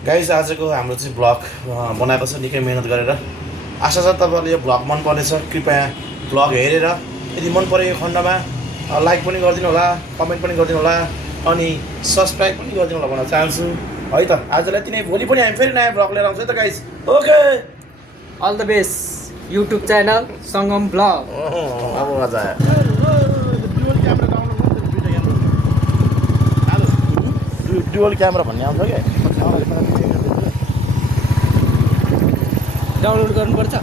Guys आजको हाम्रो चाहिँ भ्लग बनाएको छ निकै मेहनत गरेर। आशा छ तपाईँले यो भ्लग मन पर्नेछ। कृपया भ्लग हेरेर यदि मन परेको खण्डमा लाइक पनि गरिदिनु होला, कमेन्ट पनि गरिदिनु होला अनि सब्सक्राइब पनि गरिदिनु होला भन्न चाहन्छु। है त आजलाई यति नै। भोलि पनि हामी फेरि नयाँ भ्लग लिएर आउँछ है त guys. Okay, all the best. YouTube channel Sangam vlog. अब मजा आयो। डुअल क्यामेरा भन्ने आउँछ क्या, डाउनलोड गर्नुपर्छ।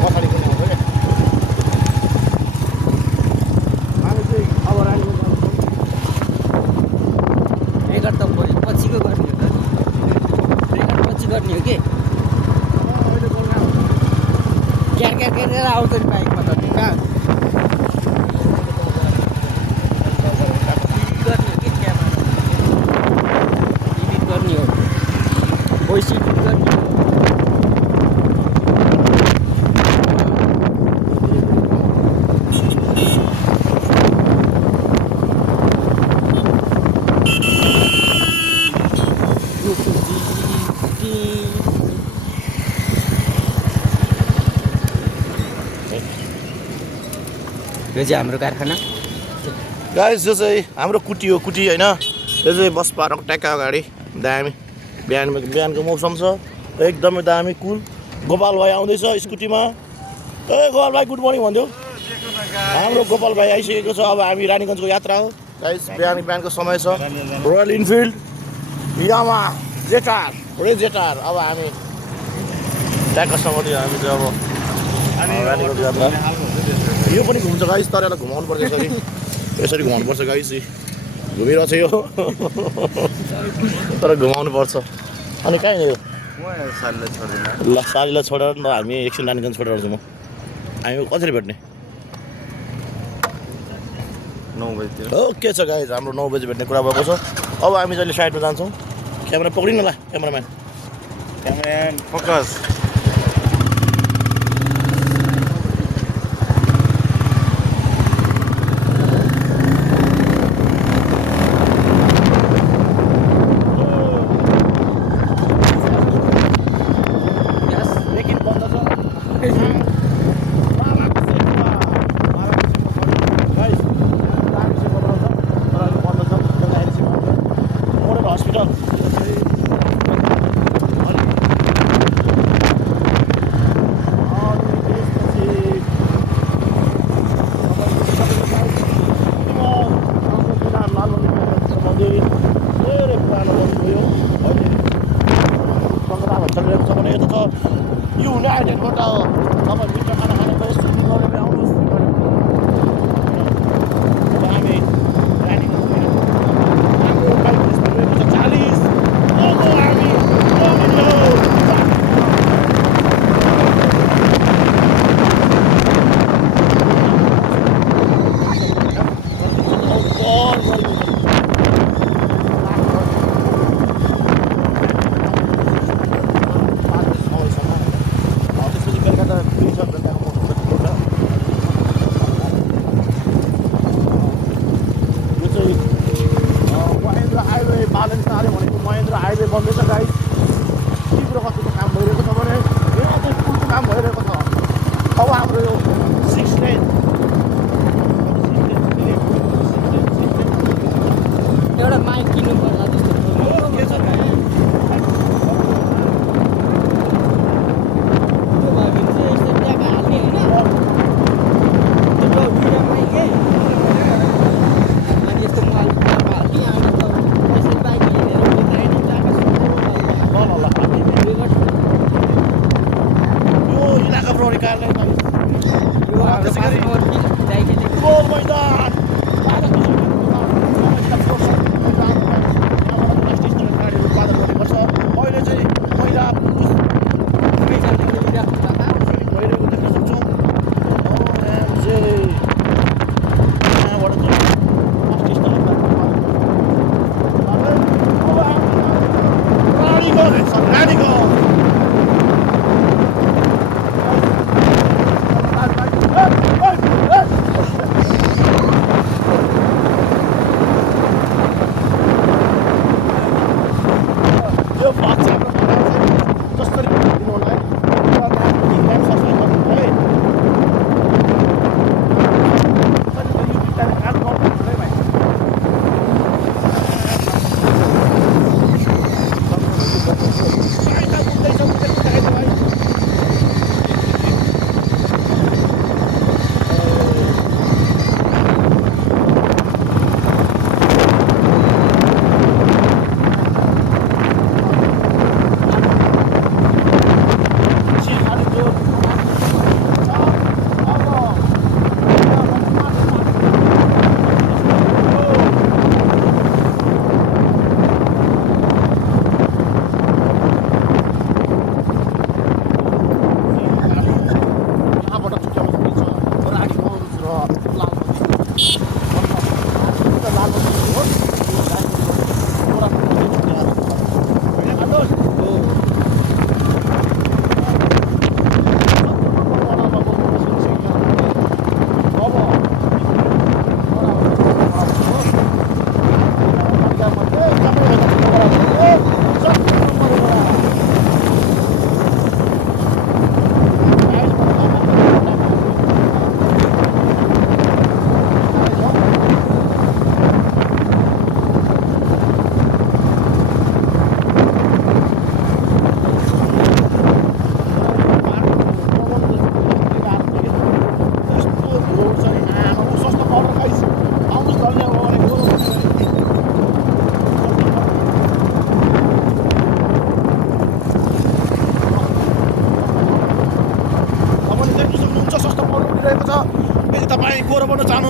पछाडि पनि आउँछ क्या। हामी चाहिँ अब रानीको रेकर्ड त भोलि पछिको गर्ने हो त। रेकर्ड पछि गर्ने हो कि क्यार क्यार गरेर आउँछ नि बाइकमा त कहाँ गर्ने हो, भोइस एडिट गर्ने हो। यो चाहिँ हाम्रो कारखाना। गाइस यो चाहिँ हाम्रो कुटी हो, कुटी होइन। यो चाहिँ बस पार्क ट्याक्का अगाडि। दामी बिहानको मौसम छ एकदमै दामी कुल। गोपाल भाइ आउँदैछ स्कुटीमा। ए गोपाल भाइ गुड मर्निङ भनिदेऊ। हाम्रो गोपाल भाइ आइसकेको छ। अब हामी रानीगञ्जको यात्रा हो गाइस। बिहानको समय छ। रोयल इनफिल्ड, यामा, जेटार, जेटार। अब हामी ट्याक्कासँग हामी चाहिँ अब रानीगञ्जको यात्रा। यो पनि घुम्छ गाइस, तर यसलाई घुमाउनु पर्छ यसरी। यसरी घुमाउनु पर्छ गाइस। घुमिरहेको छ यो तर घुमाउनु पर्छ। अनि कहाँ हिँड्यो? ल सालीलाई छोडेर न हामी एकछिन रानीगञ्ज छोडेर आउँछु म। हामी कसरी भेट्ने? 9 बजीतिर। ओके छ गाइस, हाम्रो 9 बजी भेट्ने कुरा भएको छ। अब हामी जहिले साइडमा जान्छौँ। क्यामेरा पक्रिनु ल क्यामेराम्यान। Cameraman focus. युनाइटेडबाट तपाईँ मिठो खाना खाने भयो सुटिङ गरेर आउनुहोस्। अब हामी राम्रो बाइक स्पिड छ 40। अब हामी महेन्द्र हाइवे बन्दैछ गाइस। तिम्रो कतिको काम भइरहेको छ भने यहाँ चाहिँ पुलको काम भइरहेको छ। अब हाम्रो यो 6 लेन एउटा माइक किन्नु पर्ला जस्तो के छ गाइस? त्यो भयो भने चाहिँ यस्तो ट्याग हाल्ने होइन, त्यो भिडियो माइक है। अनि यस्तो मोबाइल हाल्ने अनि त यसरी बाइक हिँडेर राइडिङ गएको यो इलाका प्रहरी कार्यालय गाइस। यो हाम्रो पासपोर्ट जाइकेले गोल मैदान गाडीहरू उत्पादन गर्नुपर्छ।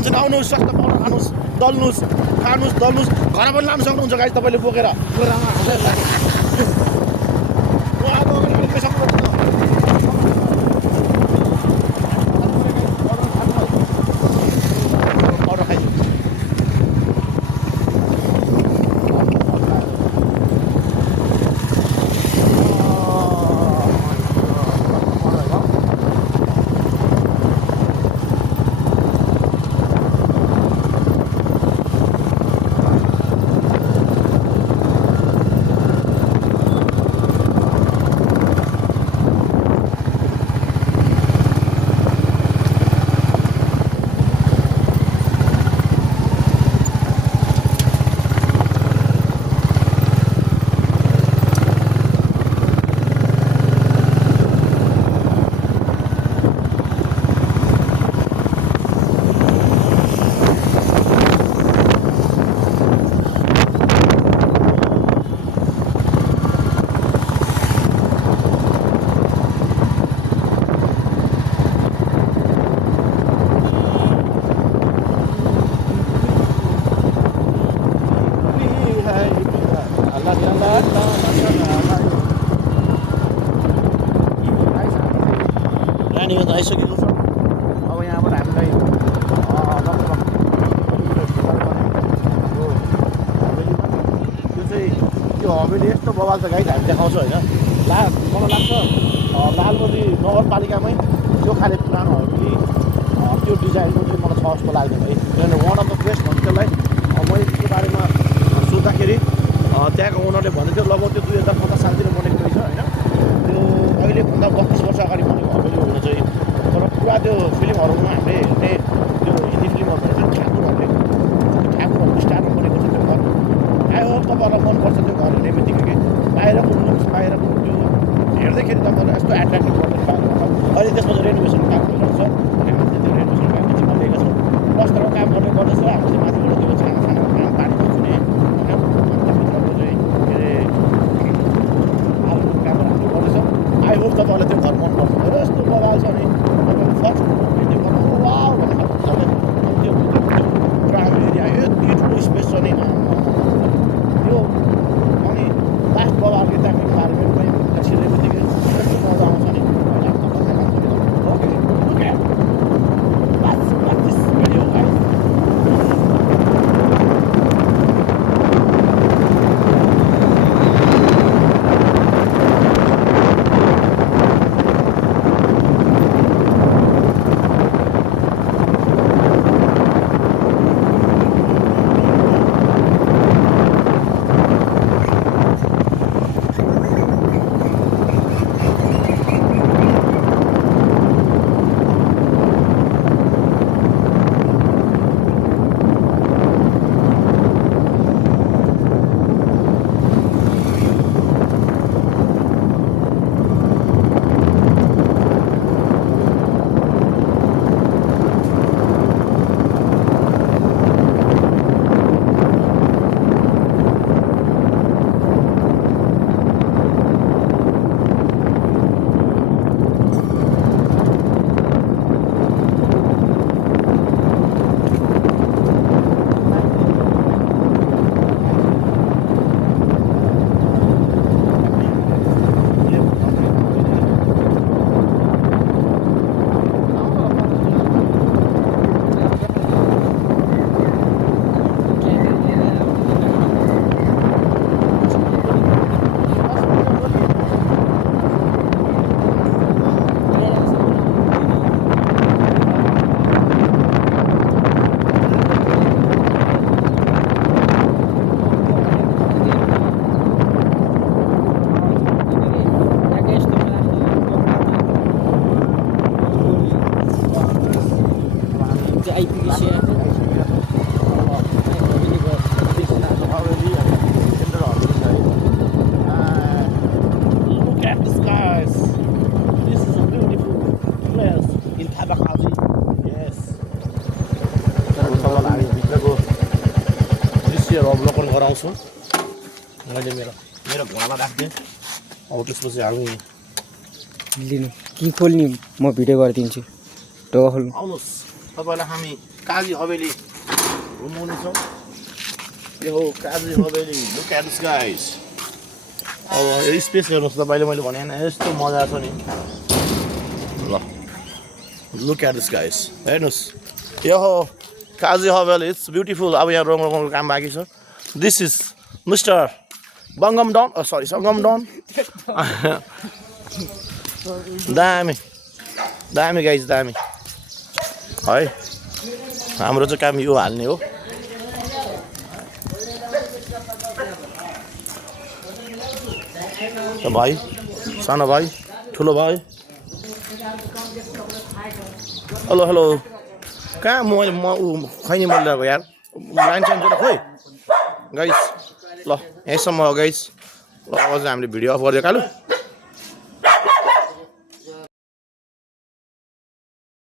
खानुहुन्छ भने आउनुहोस्, स्वास्थ्य पाउडर खानुहोस्, दल्नुहोस्, दल्नुहोस्, घर पनि लानु सक्नुहुन्छ गाइस तपाईँले बोकेर पुरामा नानीहरू त आइसकेको छ। अब यहाँबाट हामीलाई त्यो हवेली यस्तो बवाल छ गाइस, हामी देखाउँछ होइन। मलाई लाग्छ लालबत्ती नगरपालिकामै त्यो खाले पुरानो हवेली त्यो डिजाइनको चाहिँ मलाई छ जस्तो लाग्दैन है, किनभने वान अफ द बेस्ट भन्छ त्यसलाई। मैले त्यसको बारेमा सोद्धाखेरि त्यहाँको ओनरले भन्दै थियो लगभग त्यो 2050 सालतिर बनेको रहेछ होइन। त्यो अहिलेभन्दा 32 वर्ष अगाडि बनेको हवेली हुन चाहिँ, तर पुरा त्यो फिल्महरूमा हामीले हेर्ने त्यो हिन्दी फिल्महरू चाहिँ ठाकुरहरूको स्टारमा बनेको छ त्यो घर। आयो तपाईँहरूलाई मनपर्छ त्यो घर हेर्ने बित्तिकै कि बाहिरको लुक्स, बाहिरको त्यो हेर्दैखेरि तपाईँलाई यस्तो एट्र्याक्टिभ गर्दैन पाएको। अहिले त्यसमा चाहिँ रेनोभेसन काम भइरहेको छ, हामीले त्यो रेनोभेसन काम चाहिँ गरिरहेका छौँ। प्लस्टरको काम गर्ने गर्दैछ, हामीले चाहिँ माथिबाट त्यो छाना काम पानी हुने होइन, त्यहाँभित्रको चाहिँ के अरे आलुको कामहरू हामीले गर्दैछौँ। आई होप तपाईँलाई त्यो घर मनपर्छ। र यस्तो बवाल छ नि तपाईँले फर्स्ट भिडियो बनाउनु वाउ भन्ने खालको छ त्यो ग्राउन्ड एरिया यति ठुलो स्पेस छ नि त्यो। अनि लास्ट बवाल यताको इन्भाइरोमेन्टमै छिर्ने बित्तिकै यस्तो मजा आउँछ नि। अवलोकन गराउँछु मैले मेरो घरमा राख्दै। अब त्यसपछि हामी लिनु कि खोल्ने म भिडियो गरिदिन्छु ढोका खोल्नु। आउनुहोस्, तपाईँलाई हामी काजी हवेली घुमाउनेछौँ यो हो Kaji Haveli look at this guys अब यो स्पेस हेर्नुहोस् तपाईँले मैले भने होइन यस्तो मजा छ नि ल लुक एट दिस गाइस हेर्नुहोस् यो हो काजी हवेली इट्स ब्युटिफुल अब यहाँ रङको काम बाँकी छ दिस इज मिस्टर बङ्गम डन सरी सङ्गम डन दामी दामी गाइस दामी है हाम्रो चाहिँ काम यो हाल्ने हो भाइ सानो भाइ ठुलो भाइ हेलो हेलो कहाँ मैले खैनी मैले ल्याएको यार लाइन साइन चाहिँ खोइ गाइस ल यहीँसम्म हो गाइस ल अझ हामीले भिडियो अफ गरिदियो कालु